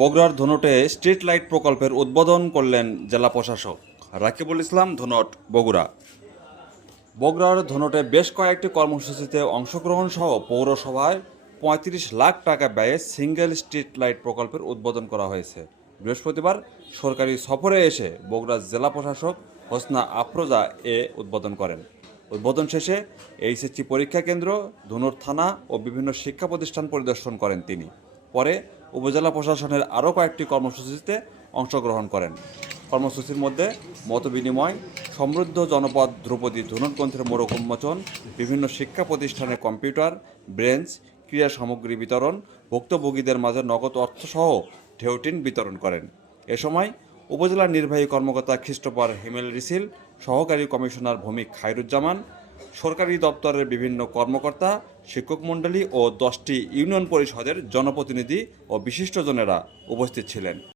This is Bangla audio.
বগুড়ার ধনুটে স্ট্রিট লাইট প্রকল্পের উদ্বোধন করলেন জেলা প্রশাসক রাকিবুল ইসলাম ধনট, বগুড়া। বগুড়ার ধনুটে বেশ কয়েকটি কর্মসূচিতে অংশগ্রহণ সহ পৌরসভায় পঁয়ত্রিশ লাখ টাকা ব্যয়ে সিঙ্গেল স্ট্রিট লাইট প্রকল্পের উদ্বোধন করা হয়েছে। বৃহস্পতিবার সরকারি সফরে এসে বগুড়ার জেলা প্রশাসক হোসনা আফরোজা এ উদ্বোধন করেন। উদ্বোধন শেষে এইচএসসি পরীক্ষা কেন্দ্র ধনুর থানা ও বিভিন্ন শিক্ষা প্রতিষ্ঠান পরিদর্শন করেন তিনি। পরে উপজেলা প্রশাসনের আরও কয়েকটি কর্মসূচিতে অংশগ্রহণ করেন। কর্মসূচির মধ্যে মতবিনিময় সমৃদ্ধ জনপদ, ধ্রুপদী ধনুটগ্রন্থের মোড়ক উন্মোচন, বিভিন্ন শিক্ষা প্রতিষ্ঠানে কম্পিউটার, ব্রেঞ্চ, ক্রীড়া সামগ্রী বিতরণ, ভুক্তভোগীদের মাঝে নগদ অর্থসহ ঢেউটিন বিতরণ করেন। এ সময় উপজেলা নির্বাহী কর্মকর্তা খ্রিস্টোফার হিমেল রিসিল, সহকারী কমিশনার ভূমিক খায়রুজ্জামান সরকারি দপ্তরের বিভিন্ন কর্মকর্তা, শিক্ষক মণ্ডলী ও দশটি ইউনিয়ন পরিষদের জনপ্রতিনিধি ও বিশিষ্টজনেরা উপস্থিত ছিলেন।